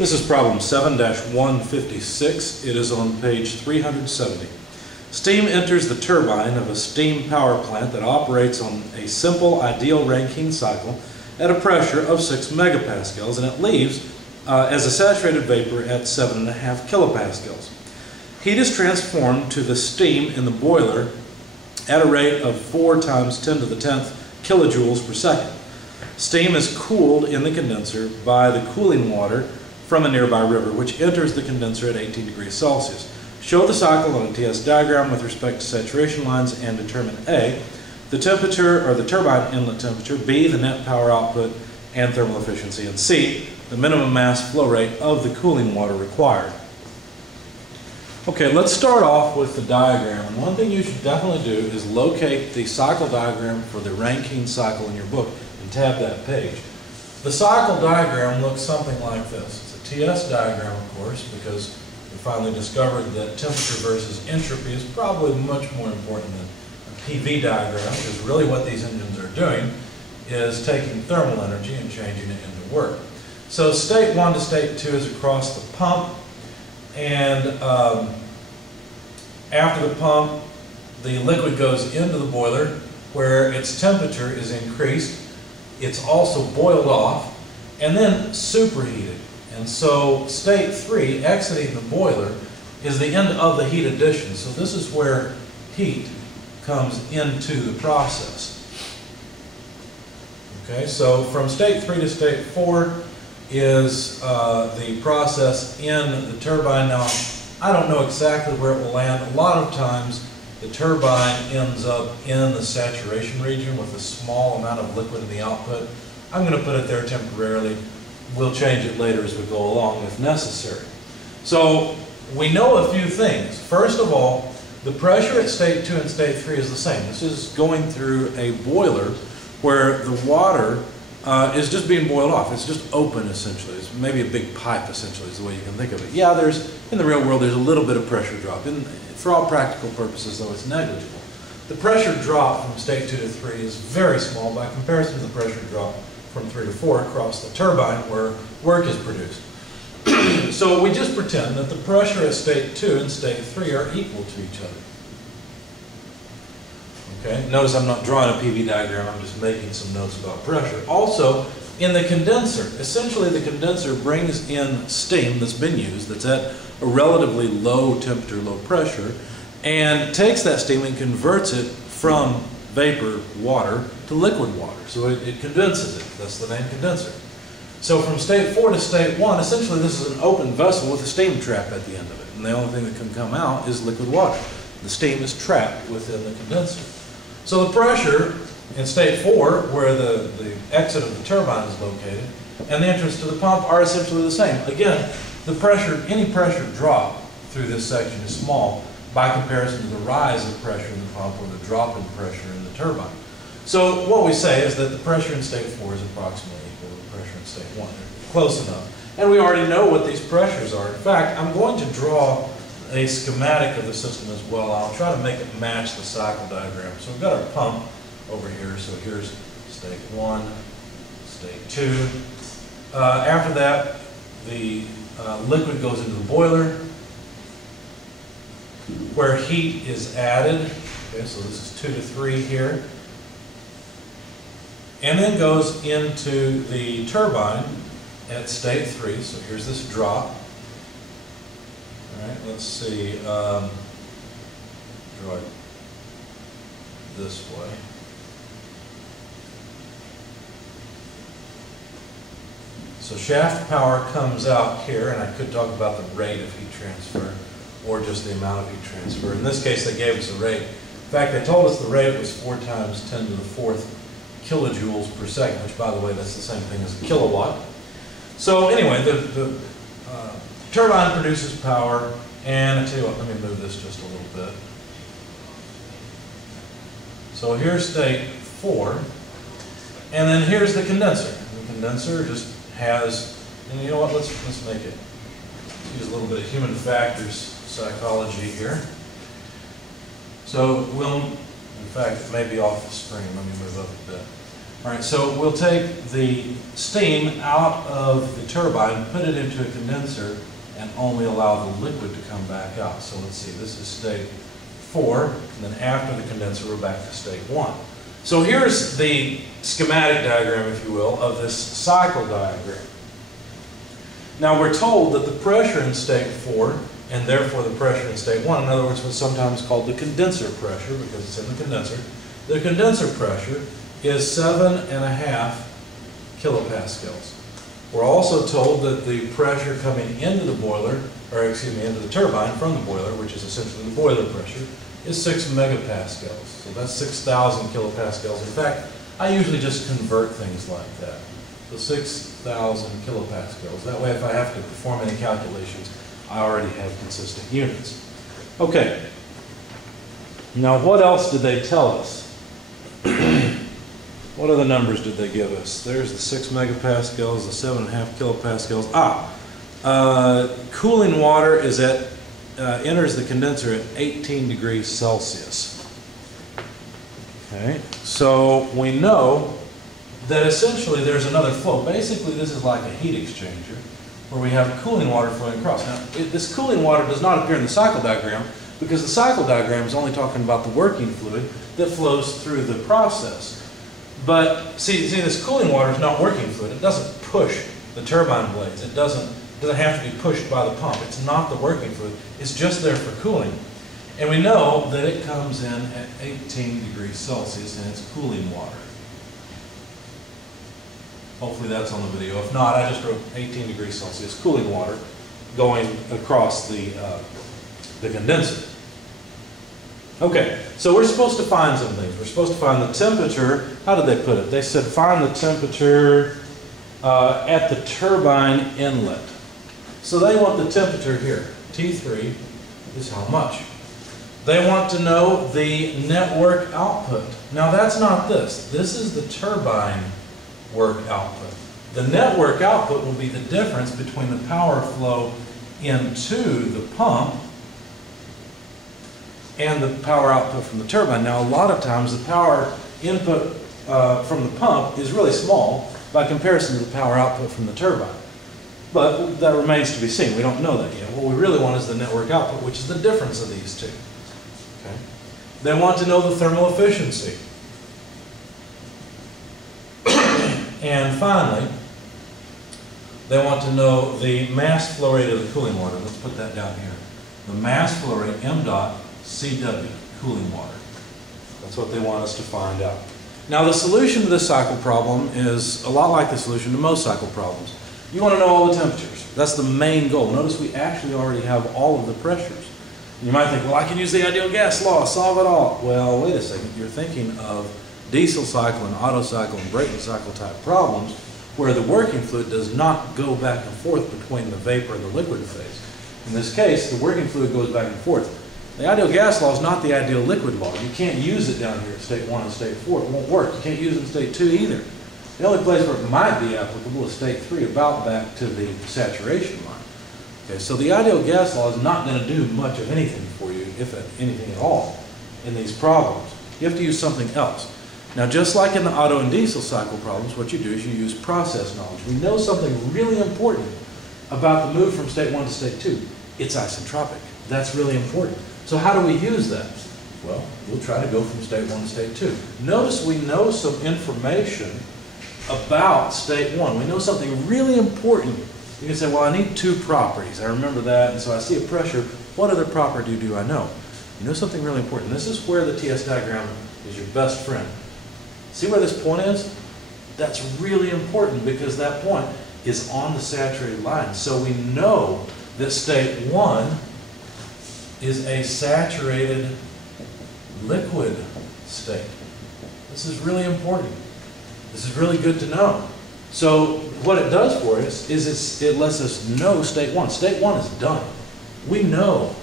This is problem 7-156. It is on page 370. Steam enters the turbine of a steam power plant that operates on a simple ideal Rankine cycle at a pressure of 6 megapascals, and it leaves as a saturated vapor at 7.5 kilopascals. Heat is transformed to the steam in the boiler at a rate of 4 times 10 to the 10th kilojoules per second. Steam is cooled in the condenser by the cooling water from a nearby river, which enters the condenser at 18 degrees Celsius. Show the cycle on a TS diagram with respect to saturation lines and determine A, the temperature or the turbine inlet temperature, B, the net power output and thermal efficiency, and C, the minimum mass flow rate of the cooling water required. Okay, let's start off with the diagram. And one thing you should definitely do is locate the cycle diagram for the Rankine cycle in your book and tab that page. The cycle diagram looks something like this. It's a TS diagram, of course, because we finally discovered that temperature versus entropy is probably much more important than a PV diagram, because really what these engines are doing is taking thermal energy and changing it into work. So state 1 to state 2 is across the pump, and after the pump, the liquid goes into the boiler where its temperature is increased. It's also boiled off and then superheated. And so state 3, exiting the boiler, is the end of the heat addition. So this is where heat comes into the process. Okay, so from state 3 to state 4 is the process in the turbine. Now, I don't know exactly where it will land. A lot of times the turbine ends up in the saturation region with a small amount of liquid in the output. I'm going to put it there temporarily. We'll change it later as we go along if necessary. So we know a few things. First of all, the pressure at state 2 and state 3 is the same. This is going through a boiler where the water is just being boiled off. It's just open, essentially. It's maybe a big pipe, essentially, is the way you can think of it. Yeah, in the real world, there's a little bit of pressure drop. For all practical purposes, though, it's negligible. The pressure drop from state 2 to 3 is very small by comparison to the pressure drop from 3 to 4 across the turbine where work is produced. So we just pretend that the pressure at state 2 and state 3 are equal to each other. Okay, notice I'm not drawing a PV diagram, I'm just making some notes about pressure. Also, in the condenser, essentially the condenser brings in steam that's been used, that's at a relatively low temperature, low pressure, and takes that steam and converts it from vapor water to liquid water. So it condenses it. That's the name condenser. So from state 4 to state 1, essentially this is an open vessel with a steam trap at the end of it. And the only thing that can come out is liquid water. The steam is trapped within the condenser. So the pressure in state 4, where the exit of the turbine is located, and the entrance to the pump are essentially the same. Again, the pressure, any pressure drop through this section is small by comparison to the rise of pressure in the pump or the drop in pressure in the turbine. So what we say is that the pressure in state 4 is approximately equal to the pressure in state 1. They're close enough. And we already know what these pressures are. In fact, I'm going to draw a schematic of the system as well. I'll try to make it match the cycle diagram. So we've got our pump over here. So here's state 1, state 2. After that, the liquid goes into the boiler where heat is added. Okay, so this is 2 to 3 here. And then goes into the turbine at state 3. So here's this drop. All right, let's see. Draw it this way. So shaft power comes out here, and I could talk about the rate of heat transfer or just the amount of heat transfer. In this case, they gave us a rate. In fact, they told us the rate was 4 times 10 to the 4th kilojoules per second, which, by the way, that's the same thing as a kilowatt. So anyway, the turbine produces power, and I tell you what, let me move this just a little bit. So here's state 4, and then here's the condenser. The condenser just has, and you know what, let's make it, use a little bit of human factors psychology here. So we'll, in fact, it may be off the screen. Let me move up a bit. All right, so we'll take the steam out of the turbine, put it into a condenser, and only allow the liquid to come back out. So let's see, this is state 4, and then after the condenser, we're back to state 1. So here's the schematic diagram, if you will, of this cycle diagram. Now we're told that the pressure in state 4, and therefore the pressure in state 1, in other words, what's sometimes called the condenser pressure, because it's in the condenser pressure is 7.5 kilopascals. We're also told that the pressure coming into the boiler, or excuse me, into the turbine from the boiler, which is essentially the boiler pressure, is 6 megapascals. So that's 6,000 kilopascals. In fact, I usually just convert things like that. So 6,000 kilopascals. That way, if I have to perform any calculations, I already have consistent units. Okay. Now, what else did they tell us? What other numbers did they give us? There's the 6 megapascals, the 7.5 kilopascals. Cooling water is enters the condenser at 18 degrees Celsius. Okay, so we know that essentially there's another flow. Basically, this is like a heat exchanger where we have cooling water flowing across. Now, this cooling water does not appear in the cycle diagram because the cycle diagram is only talking about the working fluid that flows through the process. But see, this cooling water is not working fluid. It doesn't push the turbine blades. It doesn't have to be pushed by the pump. It's not the working fluid. It's just there for cooling. And we know that it comes in at 18 degrees Celsius and it's cooling water. Hopefully that's on the video. If not, I just wrote 18 degrees Celsius cooling water going across the condenser. Okay, so we're supposed to find some things. We're supposed to find the temperature. How did they put it? They said find the temperature at the turbine inlet. So they want the temperature here. T3 is how much? They want to know the network output. Now that's not this. This is the turbine work output. The network output will be the difference between the power flow into the pump and the power output from the turbine. Now, a lot of times the power input from the pump is really small by comparison to the power output from the turbine. But that remains to be seen. We don't know that yet. What we really want is the network output, which is the difference of these two. Okay. They want to know the thermal efficiency. And finally, they want to know the mass flow rate of the cooling water. Let's put that down here. The mass flow rate, m dot CW, cooling water. That's what they want us to find out. Now the solution to this cycle problem is a lot like the solution to most cycle problems. You want to know all the temperatures. That's the main goal. Notice we actually already have all of the pressures. You might think, well, I can use the ideal gas law, solve it all. Well, wait a second. You're thinking of diesel cycle and Otto cycle and Brayton cycle type problems where the working fluid does not go back and forth between the vapor and the liquid phase. In this case, the working fluid goes back and forth. The ideal gas law is not the ideal liquid law. You can't use it down here at state 1 and state 4. It won't work. You can't use it in state 2 either. The only place where it might be applicable is state 3, about back to the saturation line. Okay, so the ideal gas law is not going to do much of anything for you, if anything at all, in these problems. You have to use something else. Now, just like in the Otto and diesel cycle problems, what you do is you use process knowledge. We know something really important about the move from state 1 to state 2. It's isentropic. That's really important. So how do we use that? Well, we'll try to go from state 1 to state 2. Notice we know some information about state 1. We know something really important. You can say, well, I need 2 properties. I remember that, and so I see a pressure. What other property do I know? You know something really important. This is where the TS diagram is your best friend. See where this point is? That's really important because that point is on the saturated line. So we know that state 1 is a saturated liquid state. This is really important. This is really good to know. So what it does for us is it lets us know state 1. State 1 is done. We know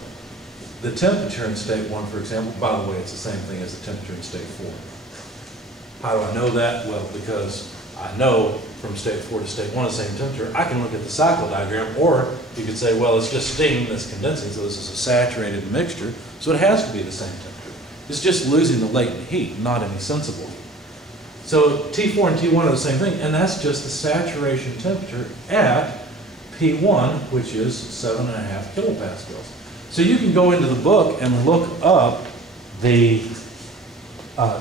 the temperature in state 1, for example. By the way, it's the same thing as the temperature in state 4. How do I know that? Well, because I know from state 4 to state 1 the same temperature. I can look at the cycle diagram, or you could say, well, it's just steam that's condensing, so this is a saturated mixture, so it has to be the same temperature. It's just losing the latent heat, not any sensible heat. So T4 and T1 are the same thing, and that's just the saturation temperature at P1, which is 7.5 kilopascals. So you can go into the book and look up the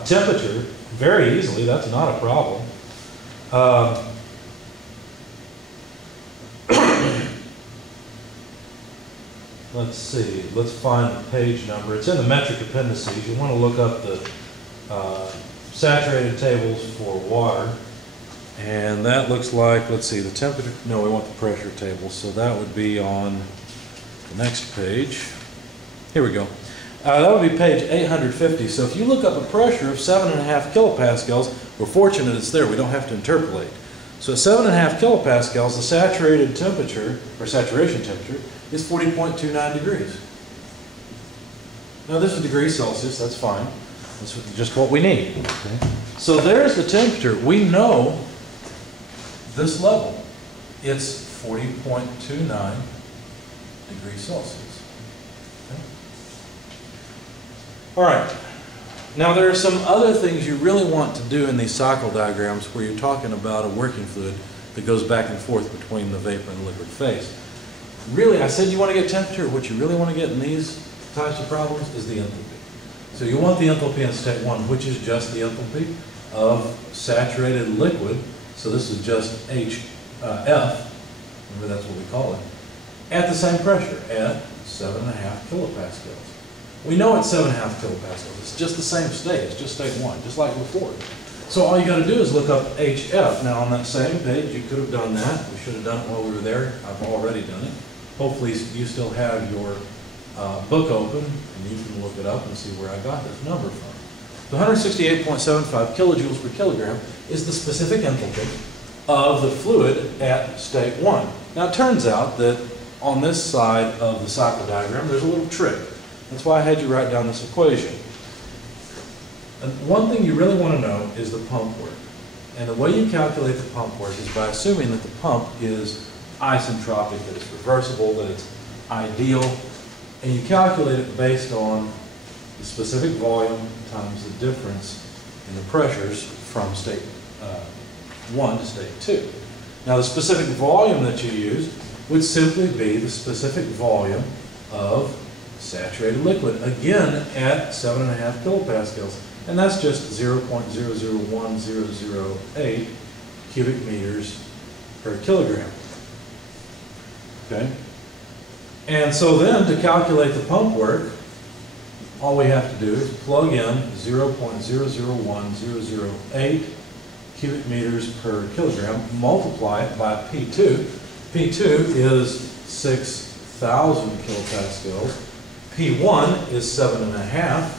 temperature very easily. That's not a problem. Let's see, let's find the page number. It's in the metric appendices. You want to look up the saturated tables for water. And that looks like, let's see, the temperature, no, we want the pressure table. So that would be on the next page. Here we go. That would be page 850. So if you look up a pressure of 7.5 kilopascals, we're fortunate it's there. We don't have to interpolate. So at 7.5 kilopascals, the saturated temperature, or saturation temperature, is 40.29 degrees. Now this is degrees Celsius, that's fine. That's just what we need. Okay. So there's the temperature. We know this level. It's 40.29 degrees Celsius. Okay. All right. Now there are some other things you really want to do in these cycle diagrams where you're talking about a working fluid that goes back and forth between the vapor and liquid phase. Really, I said you want to get temperature. What you really want to get in these types of problems is the enthalpy. So you want the enthalpy in state 1, which is just the enthalpy of saturated liquid. So this is just HF, remember that's what we call it, at the same pressure, at 7.5 kilopascals. We know it's 7.5 kilopascals. It's just the same state. It's just state 1, just like before. So all you got to do is look up HF. Now on that same page, you could have done that. We should have done it while we were there. I've already done it. Hopefully you still have your book open and you can look it up and see where I got this number from. The 168.75 kilojoules per kilogram is the specific enthalpy of the fluid at state 1. Now it turns out that on this side of the cycle diagram there's a little trick. That's why I had you write down this equation. And one thing you really want to know is the pump work. And the way you calculate the pump work is by assuming that the pump is isentropic, that it's reversible, that it's ideal, and you calculate it based on the specific volume times the difference in the pressures from state 1 to state 2. Now the specific volume that you use would simply be the specific volume of saturated liquid, again at 7.5 kilopascals, and that's just 0.001008 cubic meters per kilogram. Okay? And so then to calculate the pump work, all we have to do is plug in 0.001008 cubic meters per kilogram, multiply it by P2. P2 is 6,000 kilopascals. P1 is 7.5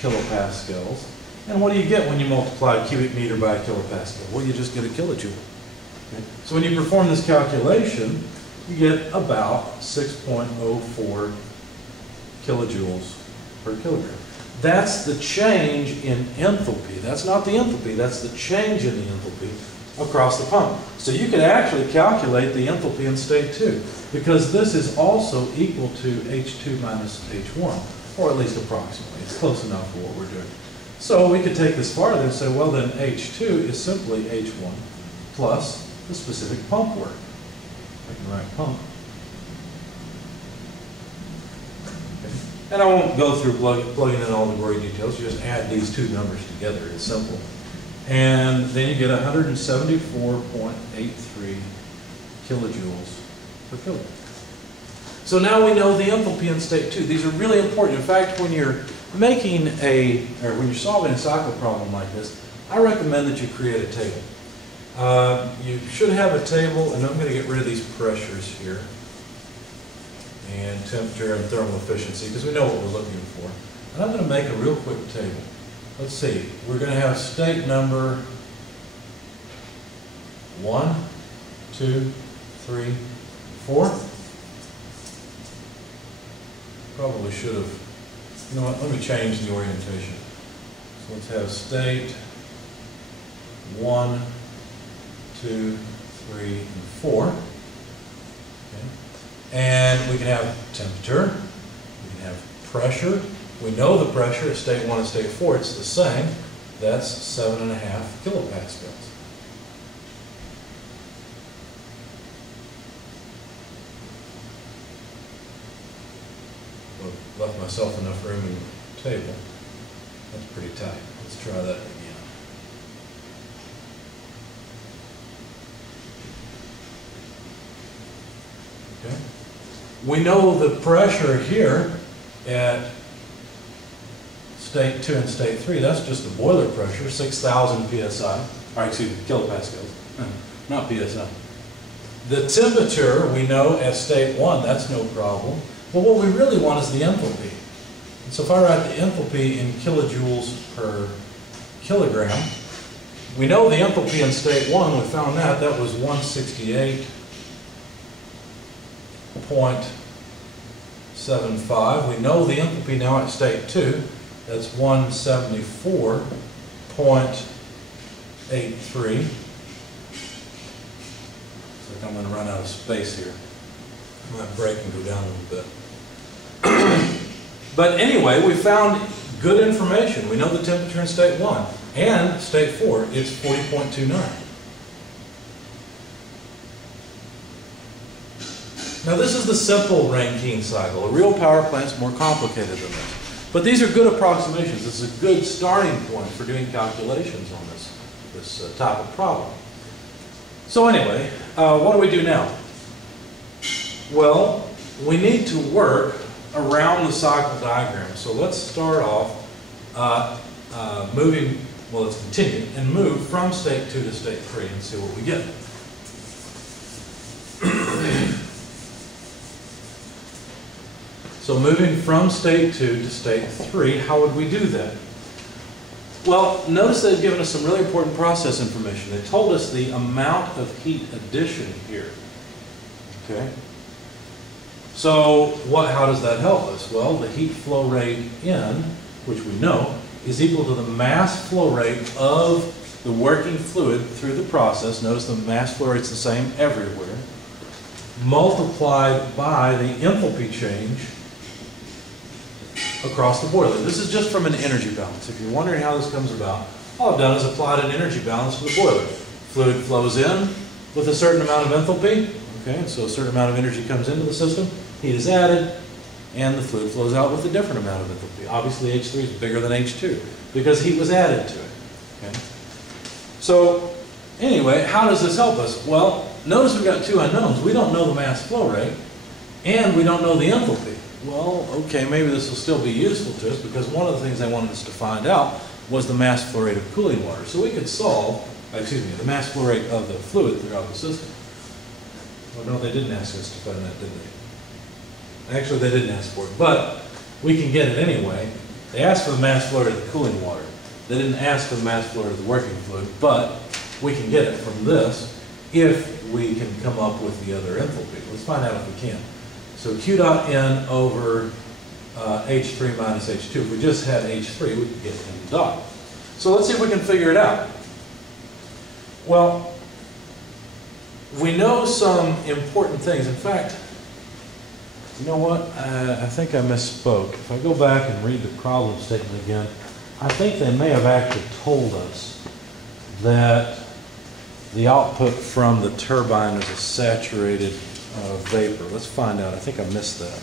kilopascals. And what do you get when you multiply a cubic meter by a kilopascal? Well, you just get a kilojoule. Okay? So when you perform this calculation, you get about 6.04 kilojoules per kilogram. That's the change in enthalpy. That's not the enthalpy, that's the change in the enthalpy across the pump. So you could actually calculate the enthalpy in state 2, because this is also equal to H2 minus H1, or at least approximately. It's close enough for what we're doing. So we could take this farther and say, well then H2 is simply H1 plus the specific pump work. I can write pump. Okay. And I won't go through plugging in all the gory details. You just add these two numbers together. It's simple. And then you get 174.83 kilojoules per kilogram. So now we know the enthalpy in state 2. These are really important. In fact, when you're making when you're solving a cycle problem like this, I recommend that you create a table. You should have a table, and I'm going to get rid of these pressures here, and temperature and thermal efficiency, because we know what we're looking for. And I'm going to make a real quick table. Let's see, we're going to have state number 1, 2, 3, 4. Probably should have, you know what, let me change the orientation. So let's have state 1, 2, 3, and 4. Okay. And we can have temperature, we can have pressure. We know the pressure at state 1 and state 4, it's the same. That's 7.5 kilopascals. I've left myself enough room in the table. That's pretty tight. Let's try that again. Okay. We know the pressure here at state 2 and state 3, that's just the boiler pressure, 6,000 psi, or excuse me, kilopascals, not psi. The temperature we know at state 1, that's no problem. But what we really want is the enthalpy. And so if I write the enthalpy in kilojoules per kilogram, we know the enthalpy in state 1, we found that was 168.75. We know the enthalpy now at state 2, that's 174.83. Looks like I'm going to run out of space here. I might break and go down a little bit. But anyway, we found good information. We know the temperature in state 1 and state 4, it's 40.29. Now this is the simple Rankine cycle. A real power plant's more complicated than this. But these are good approximations. This is a good starting point for doing calculations on this type of problem. So anyway, what do we do now? Well, we need to work around the cycle diagram. So let's start off moving, well, let's continue and move from state 2 to state 3 and see what we get. So moving from state 2 to state 3, how would we do that? Well, notice they've given us some really important process information. They told us the amount of heat addition here. Okay? So how does that help us? Well, the heat flow rate in, which we know, is equal to the mass flow rate of the working fluid through the process. Notice the mass flow rate's the same everywhere, multiplied by the enthalpy change across the boiler. This is just from an energy balance. If you're wondering how this comes about, all I've done is applied an energy balance to the boiler. Fluid flows in with a certain amount of enthalpy. Okay, so a certain amount of energy comes into the system, heat is added, and the fluid flows out with a different amount of enthalpy. Obviously H3 is bigger than H2 because heat was added to it. Okay? So anyway, how does this help us? Well, notice we've got two unknowns. We don't know the mass flow rate, and we don't know the enthalpy. Well, okay, maybe this will still be useful to us because one of the things they wanted us to find out was the mass flow rate of cooling water. So we could solve, the mass flow rate of the fluid throughout the system. Well, no, they didn't ask us to find that, did they? Actually, they didn't ask for it, but we can get it anyway. They asked for the mass flow rate of the cooling water. They didn't ask for the mass flow rate of the working fluid, but we can get it from this if we can come up with the other enthalpy. Let's find out if we can. So Q dot N over H3 minus H2. If we just had H3, we could get N dot. So let's see if we can figure it out. Well, we know some important things. In fact, you know what? I think I misspoke. If I go back and read the problem statement again, I think they may have actually told us that the output from the turbine is a saturated vapor. Let's find out. I think I missed that.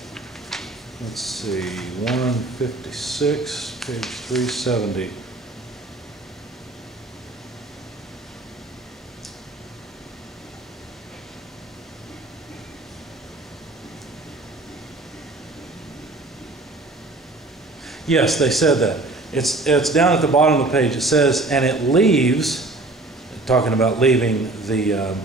Let's see. 156, page 370. Yes, they said that. It's down at the bottom of the page. It says, and it leaves, talking about leaving the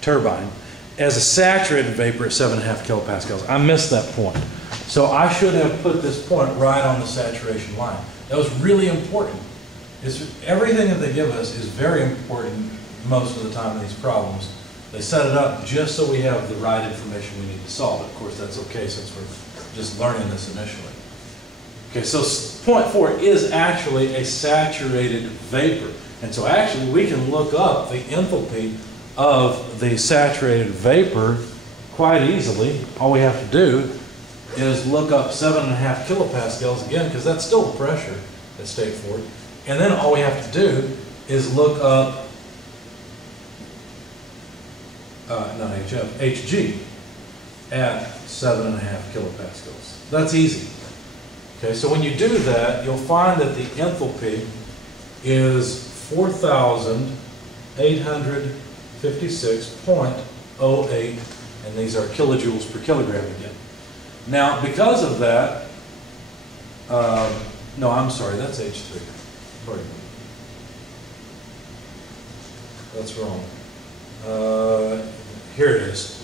turbine, as a saturated vapor at 7.5 kilopascals. I missed that point. So I should have put this point right on the saturation line. That was really important. Everything that they give us is very important most of the time in these problems. They set it up just so we have the right information we need to solve it. Of course, that's okay since we're just learning this initially. Okay, so point 4 is actually a saturated vapor. And so actually we can look up the enthalpy of the saturated vapor quite easily. All we have to do is look up 7.5 kilopascals again, because that's still the pressure at state 4. And then all we have to do is look up, not HF, HG at 7.5 kilopascals. That's easy. Okay, so when you do that, you'll find that the enthalpy is 4,856.08, and these are kilojoules per kilogram again. Now, because of that, no, I'm sorry, that's H3. Pardon me. That's wrong. Here it is.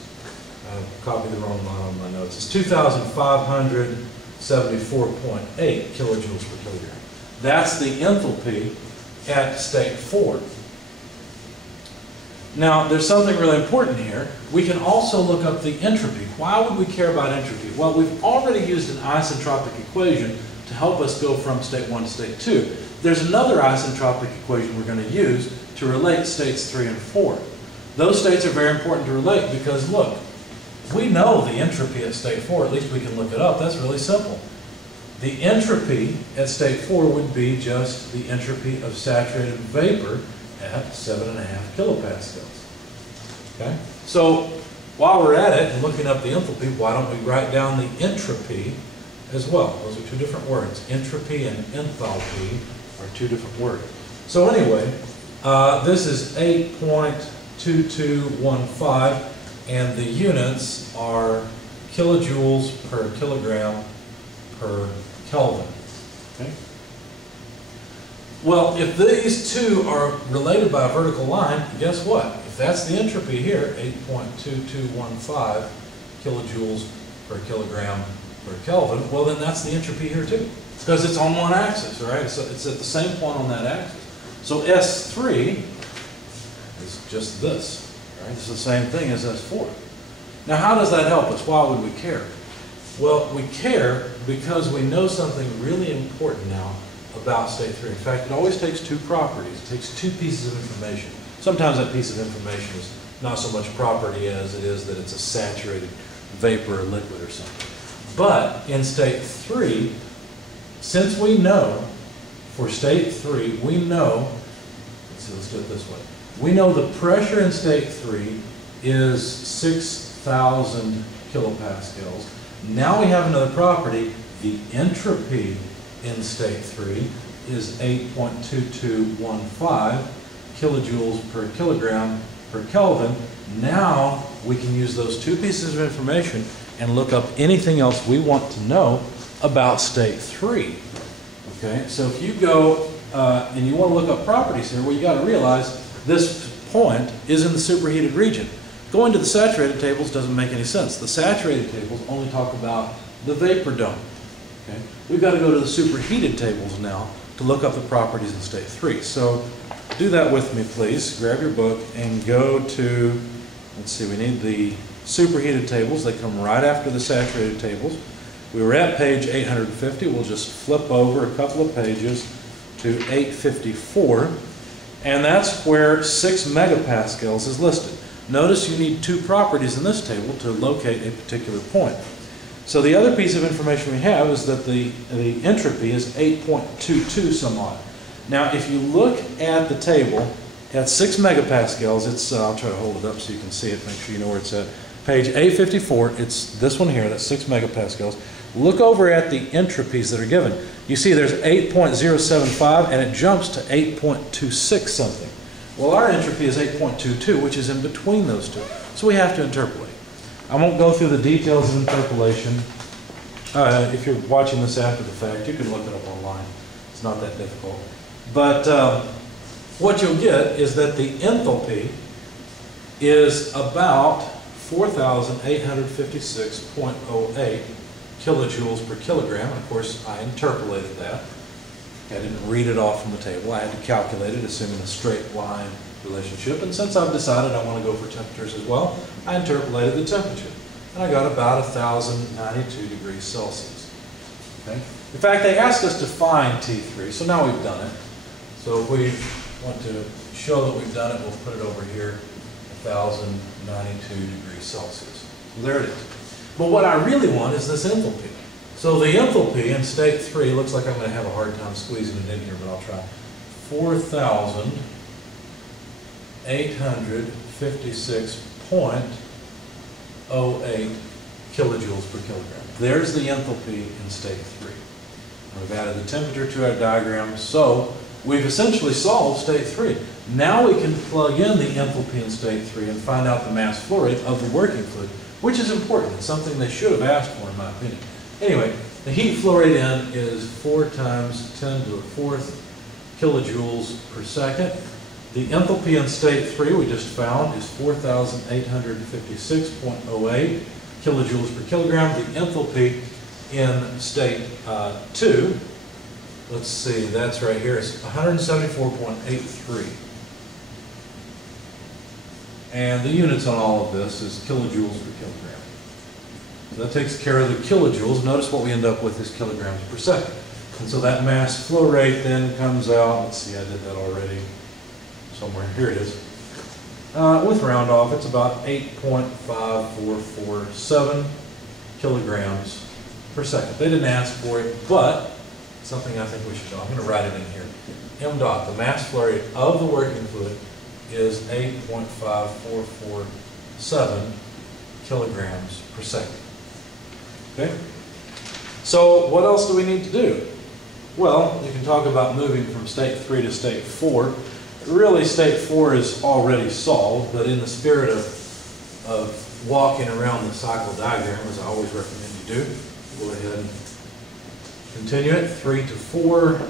I copied the wrong line on my notes. It's 2,574.8 kilojoules per kilogram. That's the enthalpy at state 4. Now, there's something really important here. We can also look up the entropy. Why would we care about entropy? Well, we've already used an isentropic equation to help us go from state 1 to state 2. There's another isentropic equation we're going to use to relate states 3 and 4. Those states are very important to relate because, look, we know the entropy at state 4. At least we can look it up. That's really simple. The entropy at state 4 would be just the entropy of saturated vapor at 7.5 kilopascals. Okay? So while we're at it and looking up the enthalpy, why don't we write down the entropy as well? Those are two different words. Entropy and enthalpy are two different words. So anyway, this is 8.2215, and the units are kilojoules per kilogram per Kelvin. Okay? Well, if these two are related by a vertical line, guess what? If that's the entropy here, 8.2215 kilojoules per kilogram per Kelvin, well then that's the entropy here too. Because it's on one axis, right? So it's at the same point on that axis. So S3 is just this, right? It's the same thing as S4. Now how does that help us? Why would we care? Well, we care because we know something really important now about state 3. In fact, it always takes two properties. It takes two pieces of information. Sometimes that piece of information is not so much property as it is that it's a saturated vapor or liquid or something. But in state 3, since we know, for state 3, we know, let's do it this way. We know the pressure in state 3 is 6,000 kilopascals. Now we have another property. The entropy in state 3 is 8.2215 kilojoules per kilogram per Kelvin. Now we can use those two pieces of information and look up anything else we want to know about state 3. Okay, so if you go and you want to look up properties here, well, you got to realize this point is in the superheated region. Going to the saturated tables doesn't make any sense. The saturated tables only talk about the vapor dome. Okay? We've got to go to the superheated tables now to look up the properties in state 3. So do that with me, please. Grab your book and go to, let's see, we need the superheated tables. They come right after the saturated tables. We were at page 850. We'll just flip over a couple of pages to 854. And that's where 6 megapascals is listed. Notice you need two properties in this table to locate a particular point. So the other piece of information we have is that the entropy is 8.22 some odd. Now if you look at the table at 6 megapascals, it's, I'll try to hold it up so you can see it, make sure you know where it's at. Page 854, it's this one here, that's 6 megapascals. Look over at the entropies that are given. You see there's 8.075 and it jumps to 8.26 something. Well, our entropy is 8.22, which is in between those two. So we have to interpolate. I won't go through the details of interpolation. If you're watching this after the fact, you can look it up online. It's not that difficult. But what you'll get is that the enthalpy is about 4,856.08 kilojoules per kilogram. And of course, I interpolated that. I didn't read it off from the table. I had to calculate it, assuming a straight line relationship. And since I've decided I want to go for temperatures as well, I interpolated the temperature. And I got about 1,092 degrees Celsius. Okay? In fact, they asked us to find T3, so now we've done it. So if we want to show that we've done it, we'll put it over here, 1,092 degrees Celsius. So there it is. But what I really want is this enthalpy. So the enthalpy in state 3, looks like I'm going to have a hard time squeezing it in here, but I'll try. 4,856.08 kilojoules per kilogram. There's the enthalpy in state 3. We've added the temperature to our diagram, so we've essentially solved state 3. Now we can plug in the enthalpy in state 3 and find out the mass flow rate of the working fluid, which is important. It's something they should have asked for, in my opinion. Anyway, the heat flow rate in is 4 times 10 to the 4th kilojoules per second. The enthalpy in state 3 we just found is 4,856.08 kilojoules per kilogram. The enthalpy in state 2, let's see, that's right here, it's 174.83. And the units on all of this is kilojoules per kilogram. So that takes care of the kilojoules. Notice what we end up with is kilograms per second. And so that mass flow rate then comes out, let's see, I did that already somewhere, here it is. With round off, it's about 8.5447 kilograms per second. They didn't ask for it, but something I think we should know. I'm going to write it in here. M dot, the mass flow rate of the working fluid, is 8.5447 kilograms per second. Okay? So what else do we need to do? Well, you can talk about moving from state 3 to state 4. Really, state 4 is already solved, but in the spirit of walking around the cycle diagram, as I always recommend you do, go ahead and continue it. 3 to 4.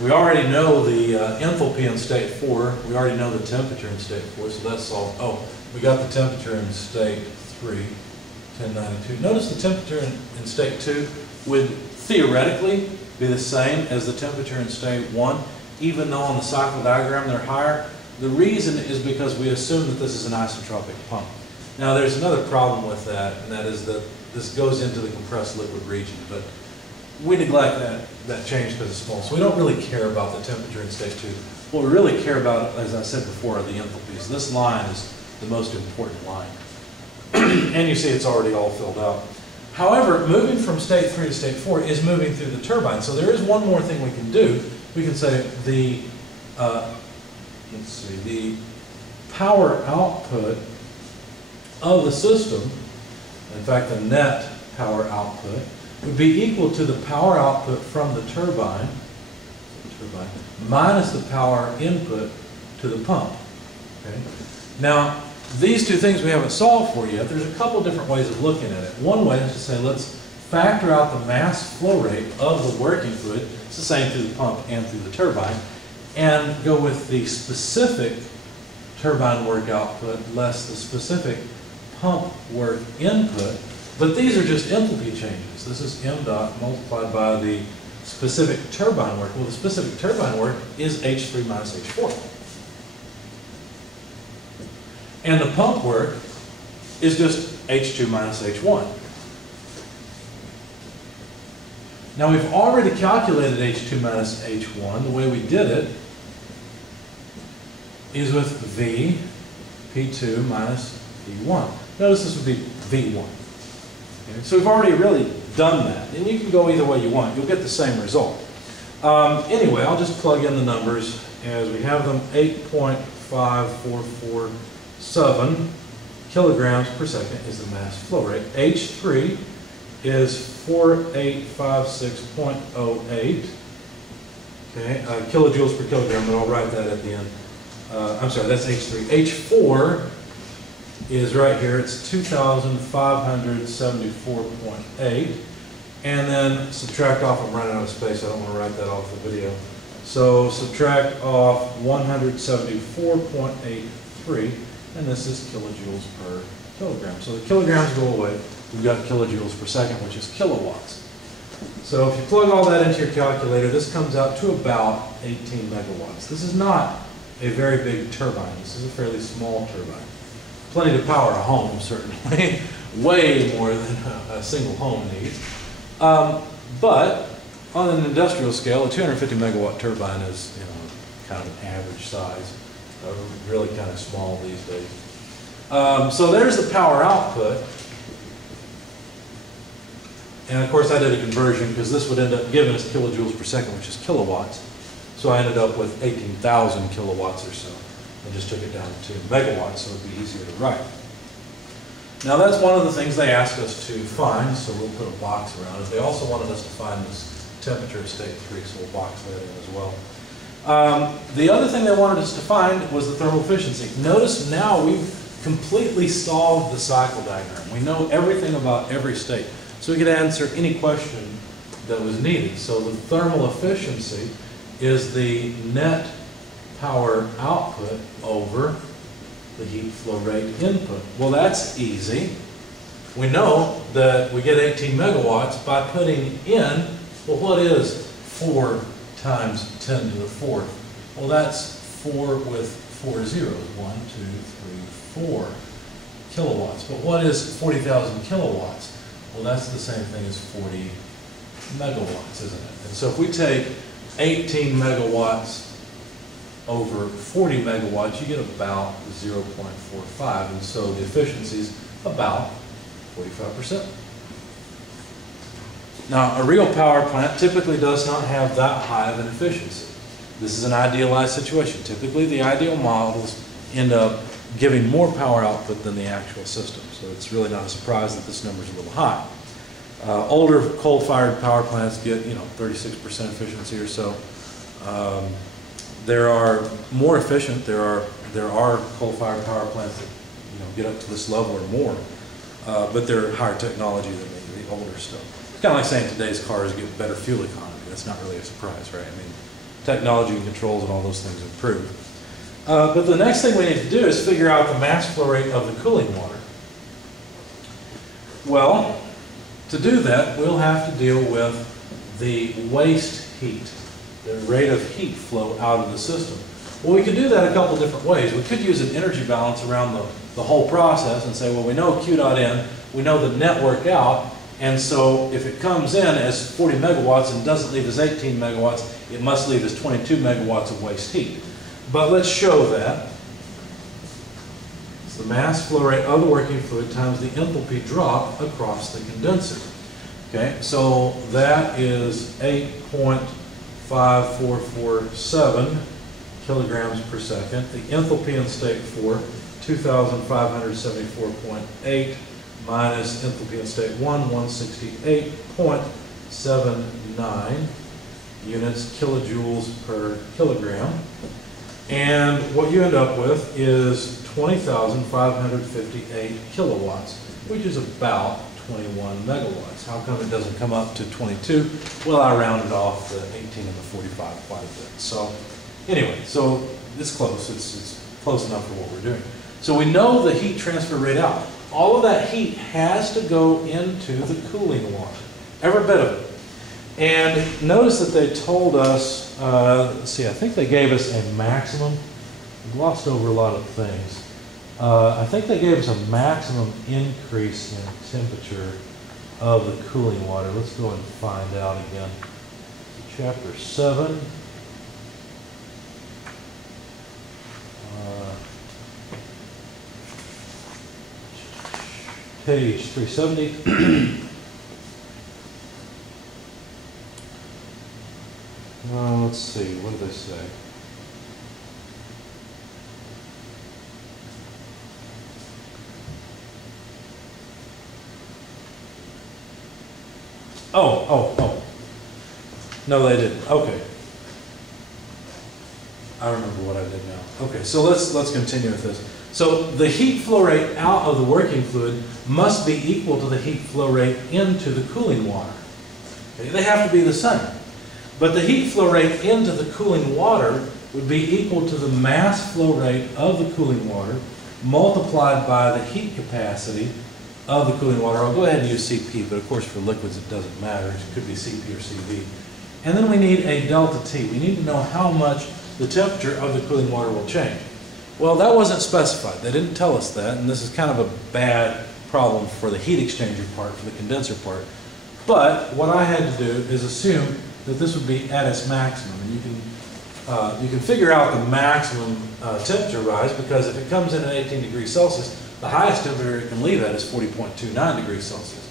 We already know the enthalpy in state 4. We already know the temperature in state 4, so that's solved. Oh, we got the temperature in state 3, 1092. Notice the temperature in state 2 would theoretically be the same as the temperature in state 1, even though on the cycle diagram they're higher. The reason is because we assume that this is an isotropic pump. Now there's another problem with that, and that is that this goes into the compressed liquid region, but we neglect that change because it's small. So we don't really care about the temperature in state 2. What we really care about, as I said before, are the enthalpies. This line is the most important line. And you see it's already all filled out. However, moving from state 3 to state 4 is moving through the turbine. So there is one more thing we can do. We can say the power output of the system, in fact the net power output, would be equal to the power output from the turbine minus the power input to the pump. Okay? Now, these two things we haven't solved for yet. There's a couple different ways of looking at it. One way is to say, let's factor out the mass flow rate of the working fluid. It's the same through the pump and through the turbine. And go with the specific turbine work output less the specific pump work input. But these are just enthalpy changes. This is m dot multiplied by the specific turbine work. Well, the specific turbine work is H3 minus H4. And the pump work is just H2 minus H1. Now we've already calculated H2 minus H1. The way we did it is with V, P2 minus P1. Notice this would be V1. Okay? So we've already really done that. And you can go either way you want. You'll get the same result. Anyway, I'll just plug in the numbers as we have them. 8.5447 kilograms per second is the mass flow rate. H3 is 4856.08 kilojoules per kilogram, but I'll write that at the end. I'm sorry, that's H3. H4 is right here. It's 2,574.8. And then subtract off, I'm running out of space, I don't want to write that off the video. So subtract off 174.83, and this is kilojoules per kilogram. So the kilograms go away. We've got kilojoules per second, which is kilowatts. So if you plug all that into your calculator, this comes out to about 18 megawatts. This is not a very big turbine. This is a fairly small turbine. Plenty to power a home, certainly. Way more than a single home needs. But on an industrial scale, a 250 megawatt turbine is, kind of an average size. Really kind of small these days. So there's the power output. And of course I did a conversion because this would end up giving us kilojoules per second, which is kilowatts. So I ended up with 18,000 kilowatts or so. I just took it down to megawatts, so it would be easier to write. Now that's one of the things they asked us to find, so we'll put a box around it. They also wanted us to find this temperature of state 3, so we'll box that in as well. The other thing they wanted us to find was the thermal efficiency. Notice now we've completely solved the cycle diagram. We know everything about every state, so we could answer any question that was needed. So the thermal efficiency is the net power output over the heat flow rate input. Well, that's easy. We know that we get 18 megawatts by putting in, well, what is 4 times 10 to the 4th? Well, that's 4 with 4 zeros. 1, 2, 3, 4 kilowatts. But what is 40,000 kilowatts? Well, that's the same thing as 40 megawatts, isn't it? And so if we take 18 megawatts over 40 megawatts, you get about 0.45, and so the efficiency is about 45%. Now, a real power plant typically does not have that high of an efficiency. This is an idealized situation. Typically, the ideal models end up giving more power output than the actual system, so it's really not a surprise that this number is a little high. Older coal-fired power plants get, 36% efficiency or so. There are more efficient. There are coal-fired power plants that get up to this level or more, but they're higher technology than the older stuff. It's kind of like saying today's cars get better fuel economy. That's not really a surprise, right? I mean, technology and controls and all those things improve. But the next thing we need to do is figure out the mass flow rate of the cooling water. Well, to do that, we'll have to deal with the waste heat, the rate of heat flow out of the system. Well, we could do that a couple different ways. We could use an energy balance around the whole process and say, well, we know Q dot in, we know the network out, and so if it comes in as 40 megawatts and doesn't leave as 18 megawatts, it must leave as 22 megawatts of waste heat. But let's show that. It's the mass flow rate of the working fluid times the enthalpy drop across the condenser. Okay, so that is 8.5447 kilograms per second. The enthalpy in state 4, 2,574.8 minus enthalpy in state 1, 168.79 units kilojoules per kilogram. And what you end up with is 20,558 kilowatts, which is about 21 megawatts. How come it doesn't come up to 22? Well, I rounded off the 18 and the 45 quite a bit. So anyway, so it's close. It's close enough for what we're doing. So we know the heat transfer rate out. All of that heat has to go into the cooling water, every bit of it. And notice that they told us, let's see, I think they gave us a maximum. We glossed over a lot of things. I think they gave us a maximum increase in temperature of the cooling water. Let's go and find out again. Chapter 7. Page 370. Let's see, what did they say? Oh. No, they didn't. Okay. I remember what I did now. Okay, so let's continue with this. So the heat flow rate out of the working fluid must be equal to the heat flow rate into the cooling water. Okay, they have to be the same. But the heat flow rate into the cooling water would be equal to the mass flow rate of the cooling water multiplied by the heat capacity of the cooling water. I'll go ahead and use CP, but of course for liquids it doesn't matter. It could be CP or CV. And then we need a delta T. We need to know how much the temperature of the cooling water will change. Well, that wasn't specified. They didn't tell us that, and this is kind of a bad problem for the heat exchanger part, for the condenser part. But what I had to do is assume that this would be at its maximum. And you can figure out the maximum temperature rise, because if it comes in at 18 degrees Celsius, the highest temperature it can leave at is 40.29 degrees Celsius.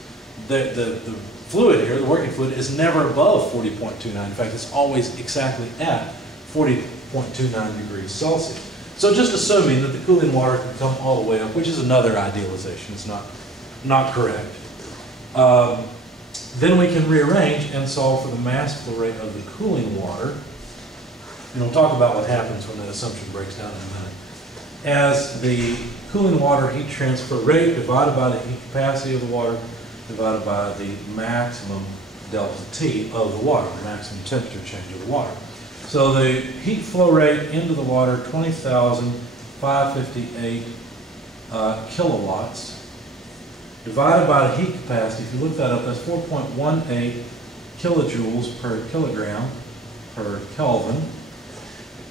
The fluid here, the working fluid, is never above 40.29. In fact, it's always exactly at 40.29 degrees Celsius. So just assuming that the cooling water can come all the way up, which is another idealization, it's not correct. Then we can rearrange and solve for the mass flow rate of the cooling water. And we'll talk about what happens when that assumption breaks down in a minute. As the cooling water heat transfer rate divided by the heat capacity of the water divided by the maximum delta T of the water, the maximum temperature change of the water. So the heat flow rate into the water, 20,558 kilowatts, divided by the heat capacity. If you look that up, that's 4.18 kilojoules per kilogram per Kelvin.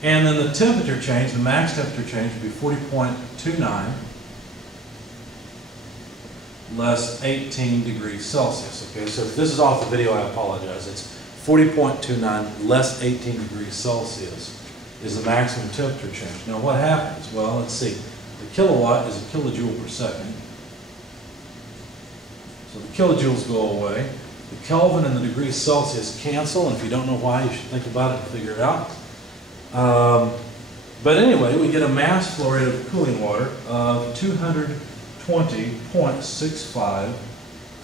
And then the temperature change, the max temperature change, would be 40.29 less 18 degrees Celsius. Okay, so if this is off the video, I apologize. It's 40.29 less 18 degrees Celsius is the maximum temperature change. Now what happens? Well, let's see. The kilowatt is a kilojoule per second. So the kilojoules go away. The Kelvin and the degrees Celsius cancel, and if you don't know why, you should think about it and figure it out. But anyway, we get a mass flow rate of cooling water of 220.65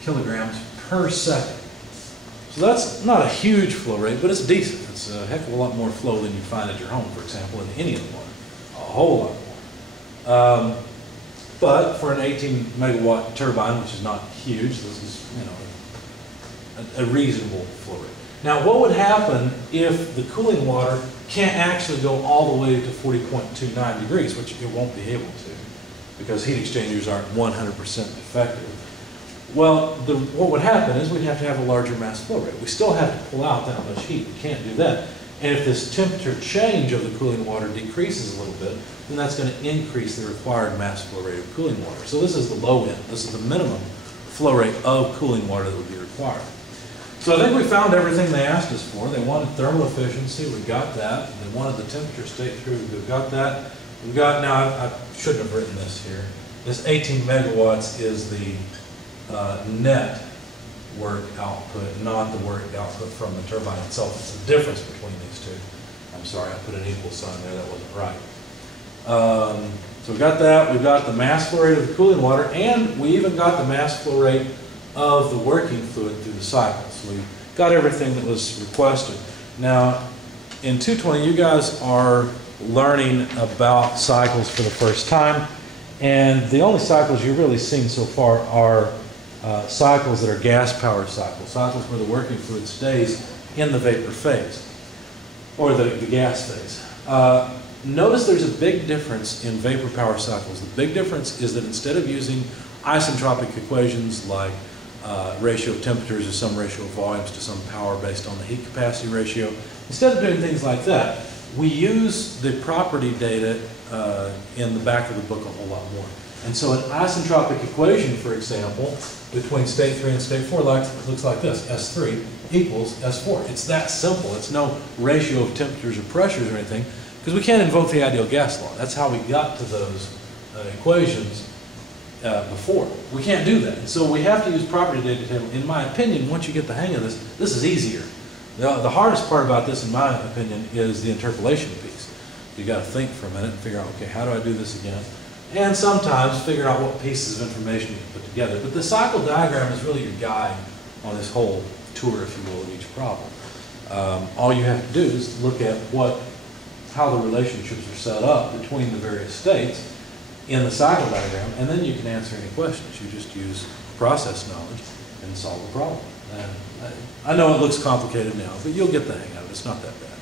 kilograms per second. So that's not a huge flow rate, but it's decent. It's a heck of a lot more flow than you find at your home, for example, in any other water. A whole lot more. But for an 18 megawatt turbine, which is not huge, this is, you know, a reasonable flow rate. Now, what would happen if the cooling water can't actually go all the way to 40.29 degrees, which it won't be able to, because heat exchangers aren't 100% effective? Well, what would happen is we'd have to have a larger mass flow rate. We still have to pull out that much heat. We can't do that. And if this temperature change of the cooling water decreases a little bit, then that's going to increase the required mass flow rate of cooling water. So this is the low end. This is the minimum flow rate of cooling water that would be required. So I think we found everything they asked us for. They wanted thermal efficiency. We got that. They wanted the temperature state through. We've got that. We've got, now I shouldn't have written this here. This 18 megawatts is the net work output, not the work output from the turbine itself. It's the difference between these two. I'm sorry, I put an equal sign there. That wasn't right. So we've got that. We've got the mass flow rate of the cooling water, and we even got the mass flow rate of the working fluid through the cycle. So we got everything that was requested. Now, in 220, you guys are learning about cycles for the first time, and the only cycles you've really seen so far are cycles that are gas-powered cycles, cycles where the working fluid stays in the vapor phase, or the gas phase. Notice there's a big difference in vapor power cycles. The big difference is that instead of using isentropic equations like ratio of temperatures or some ratio of volumes to some power based on the heat capacity ratio, instead of doing things like that, we use the property data in the back of the book a whole lot more. And so an isentropic equation, for example, between state 3 and state 4 looks like this: S3 equals S4. It's that simple. It's no ratio of temperatures or pressures or anything, because we can't invoke the ideal gas law. That's how we got to those equations before. We can't do that. And so we have to use property data table. In my opinion, once you get the hang of this, this is easier. The hardest part about this, in my opinion, is the interpolation piece. You've got to think for a minute and figure out, okay, how do I do this again? And sometimes figure out what pieces of information you can put together. But the cycle diagram is really your guide on this whole tour, if you will, of each problem. All you have to do is look at how the relationships are set up between the various states in the cycle diagram, and then you can answer any questions. You just use process knowledge and solve the problem. And I know it looks complicated now, but you'll get the hang of it. It's not that bad.